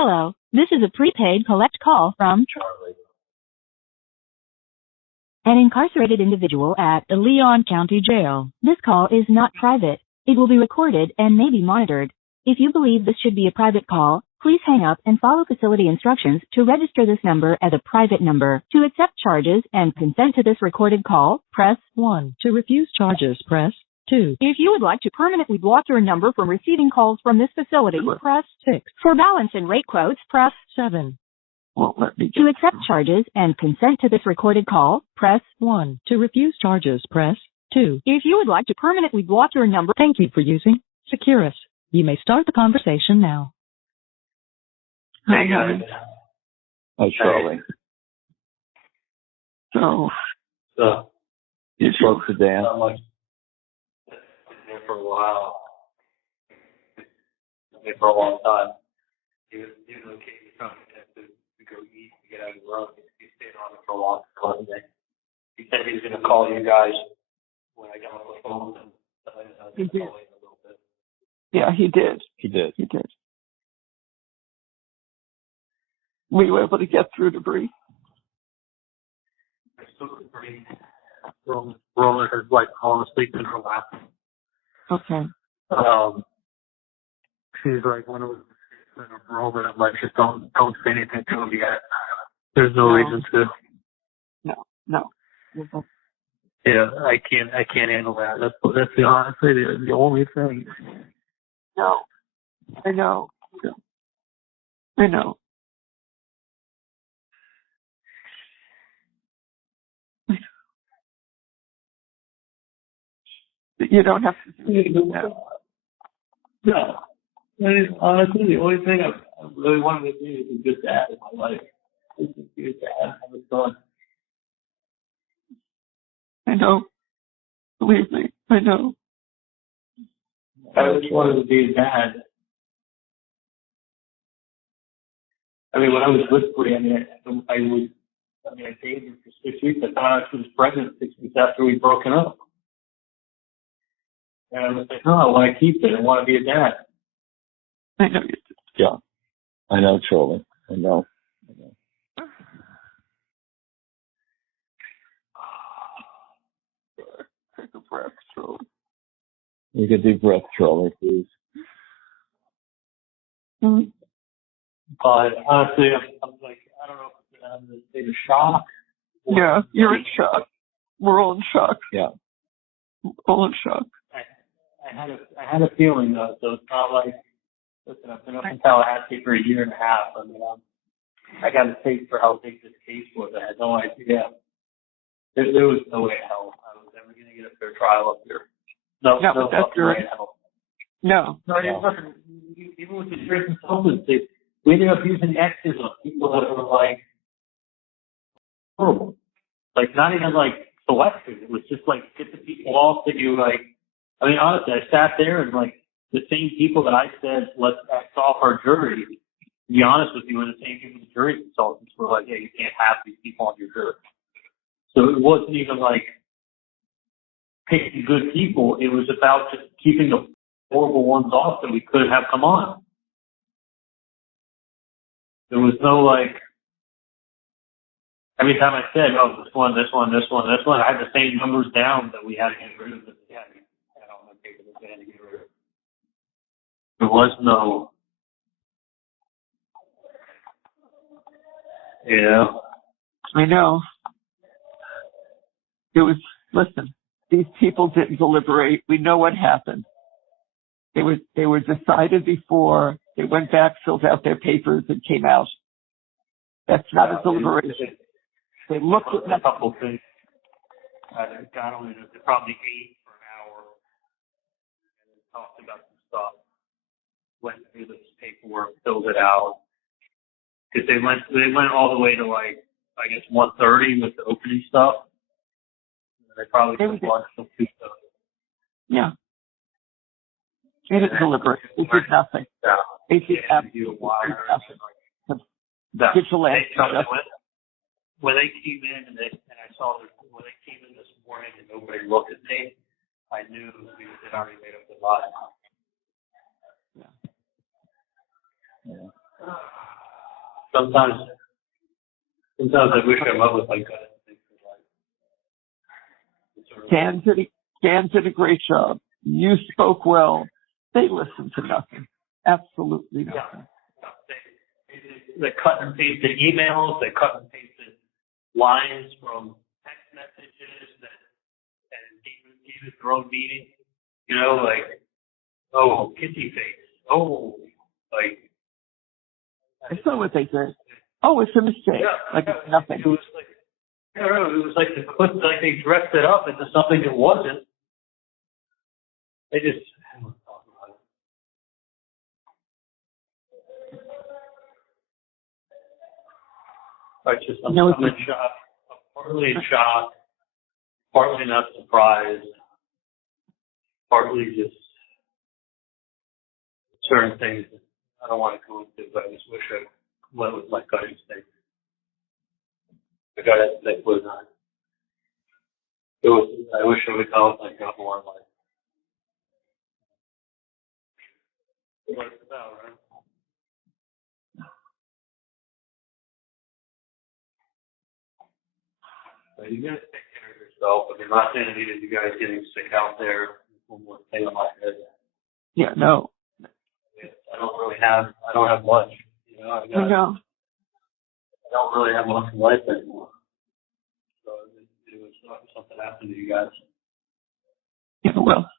Hello, this is a prepaid collect call from Charlie. An incarcerated individual at the Leon County Jail. This call is not private. It will be recorded and may be monitored. If you believe this should be a private call, please hang up and follow facility instructions to register this number as a private number. To accept charges and consent to this recorded call, press 1. To refuse charges, press 2. If you would like to permanently block your number from receiving calls from this facility, press 6. For balance and rate quotes, press 7. To accept charges and consent to this recorded call, press 1. To refuse charges, press 2. If you would like to permanently block your number, thank you for using Securus. You may start the conversation now. Hey, guys. Oh, Charlie. So you spoke to Dan? Not much. Been there for a while. Been there for a long time. He was okay. He's trying to go eat to get out of the road. He stayed on it for a long time. He said he was going to call you guys when I got off the phone. And I was going to call you in a little bit. Yeah, he did. He did. Were you able to get through to Bree? I still couldn't breathe. Roland has like fallen asleep in her lap. Okay. She's like one of Roland. I'm like, just don't say anything to him yet. There's no reason to. No. Yeah, I can't handle that. That's the honestly the only thing. No. I know. You don't have to do that. No. I mean, honestly, the only thing I really wanted to do is a good dad in my life. Just to be a dad, have a son. I know. Believe me, I know. I just wanted to be a dad. I mean, when I was with Bree, I dated her for 6 weeks. I found out she was pregnant 6 weeks after we'd broken up. And I was like, no, I want to keep it. I want to be a dad. I know you did. Yeah. I know, Charlie. I know. Take a breath, Charlie. You can do breath, Charlie, please. Mm-hmm. But honestly, I'm like, I don't know if I'm in a state of shock. Yeah, you're in shock. We're all in shock. Yeah. All in shock. I had a feeling though, so it's not like, listen, I've been up in Tallahassee for a year and a half. I mean, I got a taste for how big this case was. I had no idea. There was no way in hell I was ever going to get a fair trial up here. No fucking way in hell. No. Even with the jury consultants, we ended up using X's on people that were like horrible. Like not even like selected. It was just like get the people off that you like. I mean, honestly, I sat there and like the same people that I said, let's X off our jury. To be honest with you, were the same people the jury consultants were like, yeah, you can't have these people on your jury. So it wasn't even like picking good people. It was about just keeping the horrible ones off that we could have come on. There was no like, every time I said, oh, this one, I had the same numbers down that we had to get rid of. Yeah, I don't know people that we had to get rid of. There was no, I know. It was, listen, these people didn't deliberate. We know what happened. They were decided before. They went back, filled out their papers, and came out. That's not a deliberation. They looked at a couple of things. Got on it. They probably ate for an hour and talked about some stuff. Went through this paperwork, filled it out. Because they went all the way to like, I guess 1:30 with the opening stuff. They probably took lunch till 2:30. Yeah. They didn't deliberate. They did nothing. Yeah. They did absolutely nothing. When they came in and I saw when they came in this morning and nobody looked at me, I knew they'd already made up their mind. Yeah. sometimes I wish I went with my gut instinct for life. Dan did a great job. You spoke well. They listened to nothing. Absolutely nothing. They cut and pasted emails. They cut and pasted lines from text messages and gave us their own meaning. You know, like, oh, kissy face. Oh, like. I saw what they did. Oh, it's a mistake. Yeah, like it's nothing. It was like, I don't know. It was like they dressed it up into something it wasn't. They just. I'm in shock. I'm partly in shock, partly not surprised, partly just certain things that I don't want to go into, but I just wish I went with my gut instinct. My gut instinct was not. I wish I would have gone with my gut more in life. What it's about, right? But you guys take care of yourself. I mean, not saying any of you guys getting sick out there. One more thing on my head. Yeah, no. I don't have much. You know, I don't really have much in life anymore. So it was something happened to you guys. Yeah, well,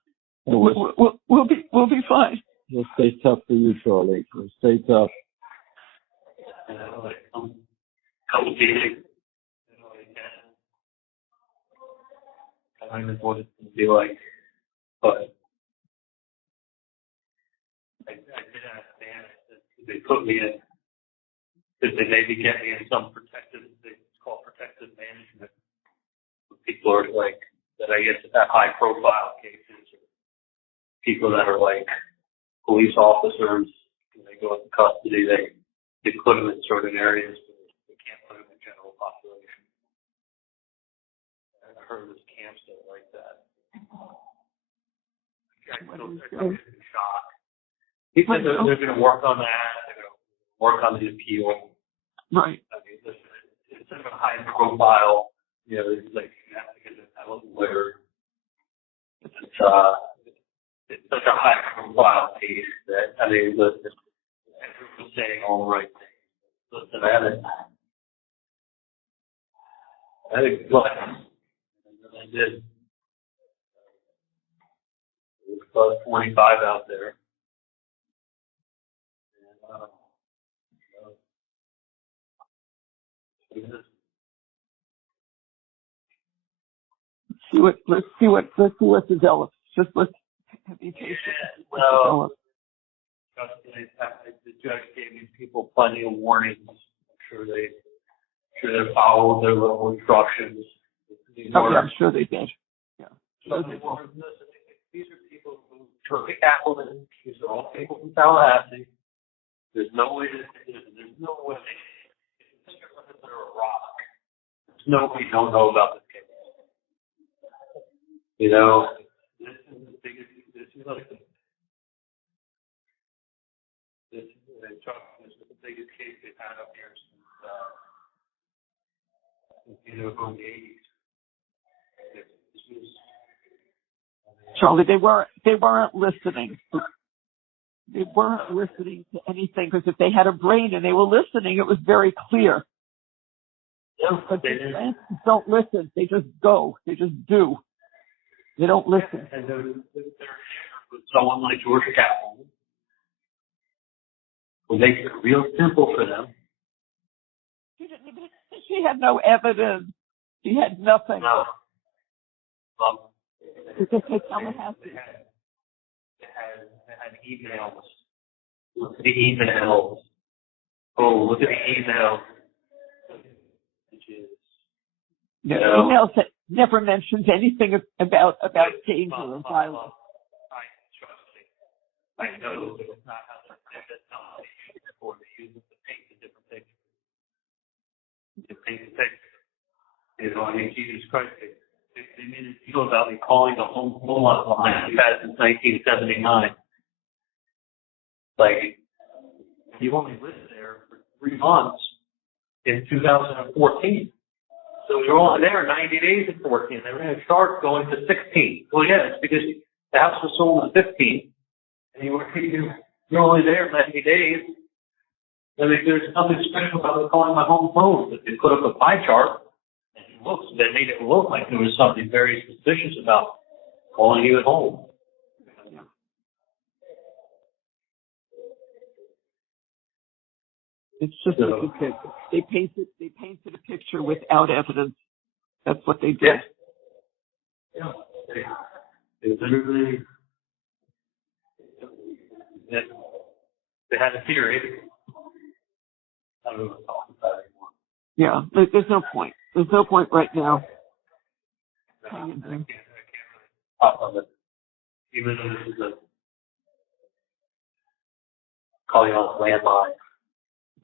we'll be fine. We'll stay tough for you, Charlie. We'll stay tough. You know, like come meeting. You know, kind of what it would be like, but I did ask Dan. I said, could they put me in? Could they maybe get me in some protective? It's called protective management. People are like that. I guess have high profile cases, or people that are like police officers. When they go into custody, they put them in certain areas, but they can't put them in general population. I heard there's camps that are like that. I'm still in shock. He said they're going to work on that. They're going to work on the appeal. Right. I mean, it's such a high profile. You know, it's like you have to get an appellate lawyer. It's such a high profile case that, I mean, listen, everyone's saying all the right things. Listen, I had a good life. I did. It was about 45 out there. And, Let's see what develops. Just let's be patient. well, the judge gave these people plenty of warnings. I'm sure they followed their little instructions. I'm sure they did. Yeah. So these are people who took Appleton. These are all people from Tallahassee. There's no way there's no way they're a rock. There's no way you don't know about this case. You know, this is the biggest. This is like this is the biggest case they've had up here since from the 80s. This was. Charlie, they weren't listening. They weren't listening to anything, because if they had a brain and they were listening, it was very clear. Yeah, but they don't listen. They just go. They just do. They don't listen. And they're with someone like George Kaplan, who makes it real simple for them. She had no evidence. She had nothing. No. They had emails. Look at the emails. Oh, look at the emails. The emails that never mentions anything about danger or violence. I know it's not how they're for they use it to paint a different picture. To paint the picture. You know, I mean, Jesus Christ, they made a deal about me calling the home line. We've had it since 1979. Like, you only lived there for 3 months. in 2014. So we were only there 90 days in 14. They were going to start going to 16. Well, yeah, it's because the house was sold in 15, and you're only there 90 days. I mean, there's nothing special about calling my home phone. But they put up a pie chart, and they made it look like there was something very suspicious about calling you at home. It's just they painted a picture without evidence. That's what they did. Yeah. They literally, they had a theory. I don't know what to talk about anymore. Yeah, there's no point. There's no point right now. I can't really talk on it. Even though this is calling on a landline.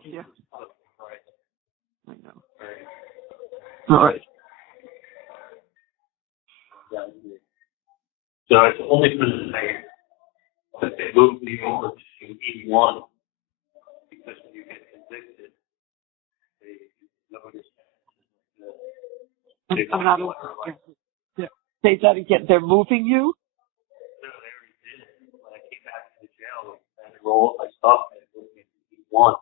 Yeah. Right. I know. Right. All right. So it's only for the day that they moved me over to E1 because when you get convicted, they notice that. I'm not aware. Say that again. They're moving you? No, they already did it. When I came back to the jail, I had to roll up my stuff and moved me to E1.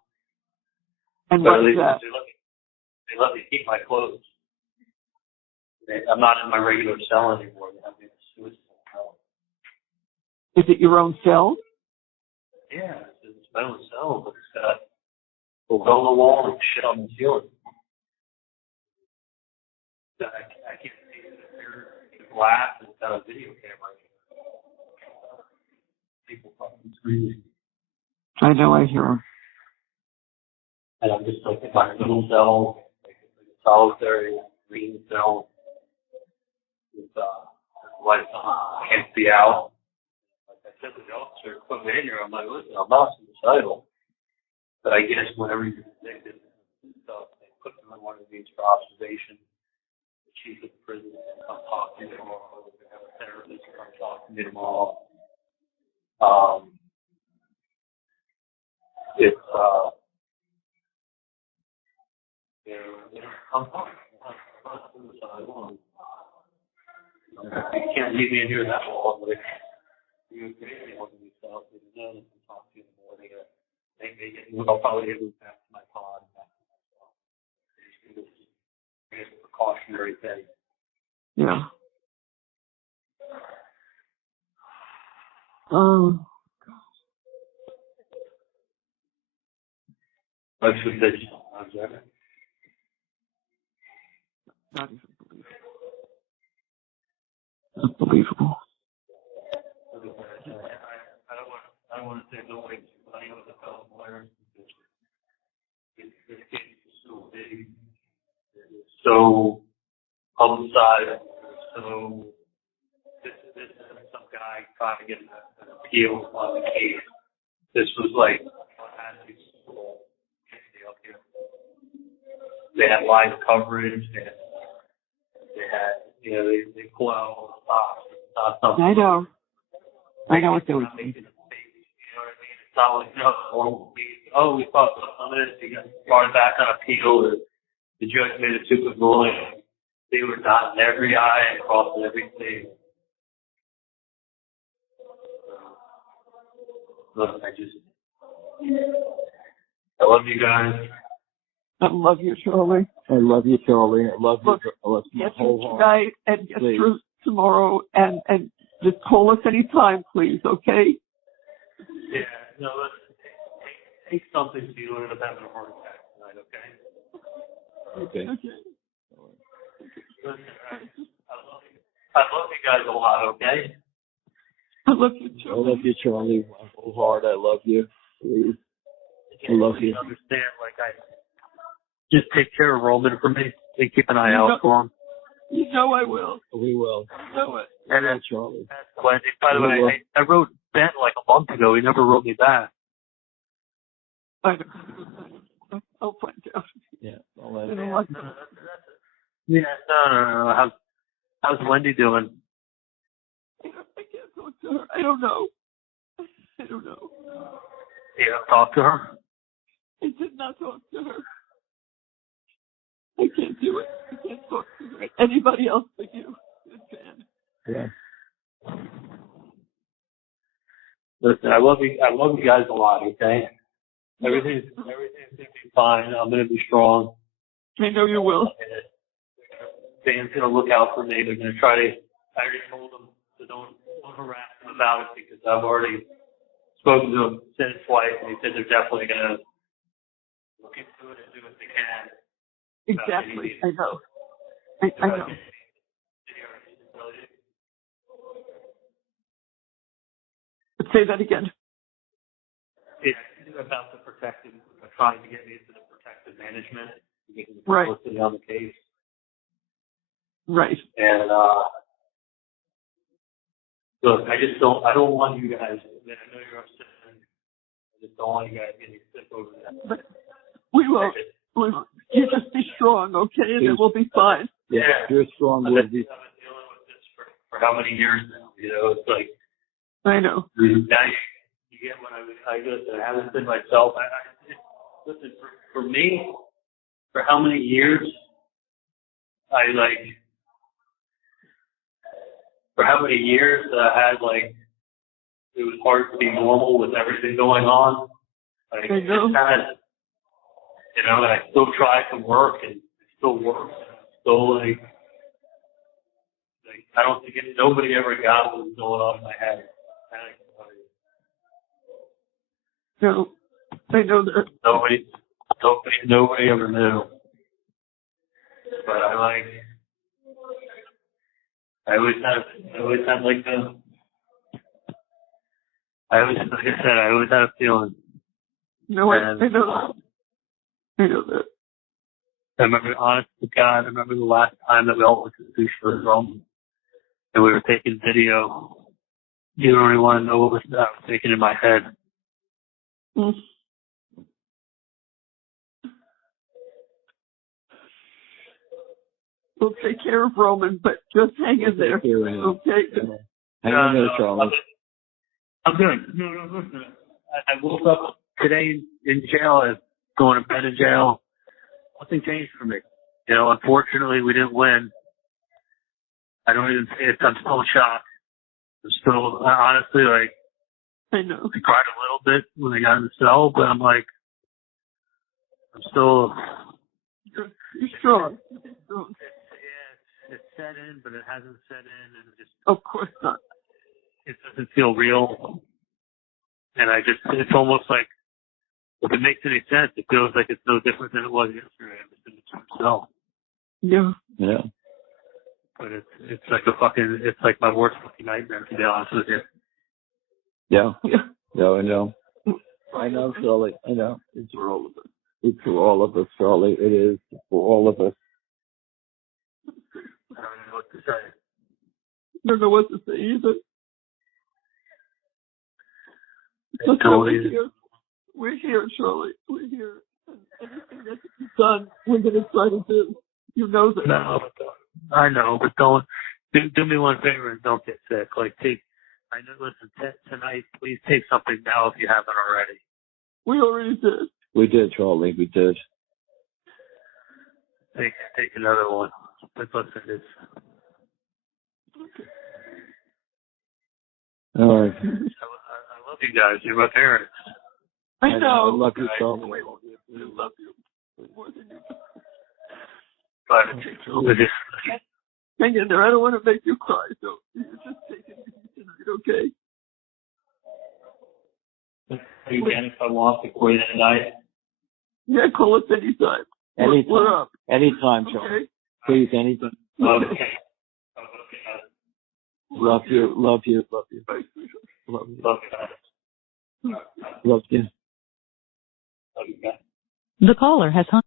And what is that? They let me keep my clothes. I'm not in my regular cell anymore. They have me in a suicide cell. Is it your own cell? Yeah, it's my own cell, but it's got a hole in the wall and shit on the ceiling. I can't see the glass and it's got a video camera. People fucking screaming. I know, I hear them. And I'm just like in my little cell, like a solitary green cell with lights on. I can't see out. Like I said to the officer, put me in here. I'm like, listen, I'm not suicidal. But I guess whenever you're convicted and stuff, they put them in one of these for observation. The chief of the prison can come talk to me tomorrow. They have a therapist come talk to me tomorrow. It's I'm talking. You can't leave me in here that long. But you agree with yourself, and you know that I'm talking to you in the morning. I'll probably get moved back to my pod and back to myself. It's a precautionary thing. Yeah. Oh. That's what they just Not even believable. Unbelievable. I don't want to say no way to any of the fellow lawyers. This case is so big, it's so publicized, so this isn't some guy trying to get an appeal on the case. This was like what had to be up here. They had live coverage, and they had, they pull out all the stops. It's not something. I know. I know what they were doing. You know what I mean? It's not like, we thought some of this, they got brought back on appeal, or the judge made a super ruling. They were dotting every I and crossing every T. Look, I love you guys. I love you, Charlie. I love you, Charlie. I love you. I love you get through tonight and get through tomorrow, and just call us anytime, please, okay? Yeah, no, let's take something so you don't end up having a heart attack tonight, okay? Okay. Listen, I love you guys a lot, okay? I love you, Charlie. I love you, Charlie. My whole heart, I love you. Please. I love you. Understand, like, I just take care of Roman for me and keep an eye out for him. You know I will. We will. You know it. And then, Charlie. Wendi, by the way, I wrote Ben like a month ago. He never wrote me back. I know. I'll find out. Yeah. I'll let Yeah, no. How's Wendi doing? I can't talk to her. I don't know. You don't talk to her? I did not talk to her. I can't do it. I can't talk to anybody else but you. Yeah. Listen, I love you guys a lot, okay? Everything's gonna be fine. I'm gonna be strong. I know you will. Dan's gonna look out for me. They're gonna try to. I already told them to don't harass them about it because I've already spoken to them, said it twice, and he said they're definitely gonna look into it and do what they can. Exactly. I know. I know. Say that again. Yeah, about the protective, trying to get me into the protective management, right, on the case. Right. And look, I don't want you guys. I know you're upset. I just don't want you guys getting sick over that. But we will. You just be strong, okay, and it will be fine. Yeah, you're strong. I've been dealing with this for how many years now? You know, it's like. I know. Now you get what I listen, I haven't been myself. Listen, for me, for how many years for how many years I had it was hard to be normal with everything going on. I know. And I still try to work and it still works. Still I don't think nobody ever got what was going on in my head. No, I know that. Nobody ever knew. But I always had a feeling. No, I know that. I know that. I remember, honest to God, I remember the last time that we all went to the sushi restaurant and we were taking video. You don't really want to know what was taking in my head. Mm. We'll take care of Roman, but just hang in there, okay? Hang in there, Charlie. I'm good. No, listen. I woke up today in jail, going to bed in jail. Nothing changed for me. Unfortunately, we didn't win. I don't even say it. I'm still shocked. I'm still, honestly, I know. I cried a little bit when I got in the cell, but I'm still. You're strong. It's set in, but it hasn't set in, and it just. Of course not. It doesn't feel real, and it's almost like, if it makes any sense, it feels like it's no different than it was yesterday. I'm just in the cell. Yeah. Yeah. But it's like my worst fucking nightmare, to be honest with you. Yeah. No, I know. I know, Charlie. I know. It's for all of us. It's for all of us, Charlie. It is for all of us. I don't know what to say. I don't know what to say either. We're here, Charlie. We're here. And anything that can be done, we're going to try to do. You know that. No, I know, but don't do me one favor and don't get sick. Listen, tonight, please take something now if you haven't already. We already did. We did, Charlie. We did. Take another one. But listen, it's. Okay. All right. I love you guys. You're my parents. I know. I love you, Charlie. I love you more than you do. But hang in there. I don't want to make you cry, so you just take it easy tonight, okay? Again, if I want to quit tonight. Yeah, call us anytime. Anytime. We're up. Anytime, Charlie. Okay. Please, anytime. Okay. Love you. Love you. Love you. Bye. Love you. Love you. Love you. Love you. The caller has hung.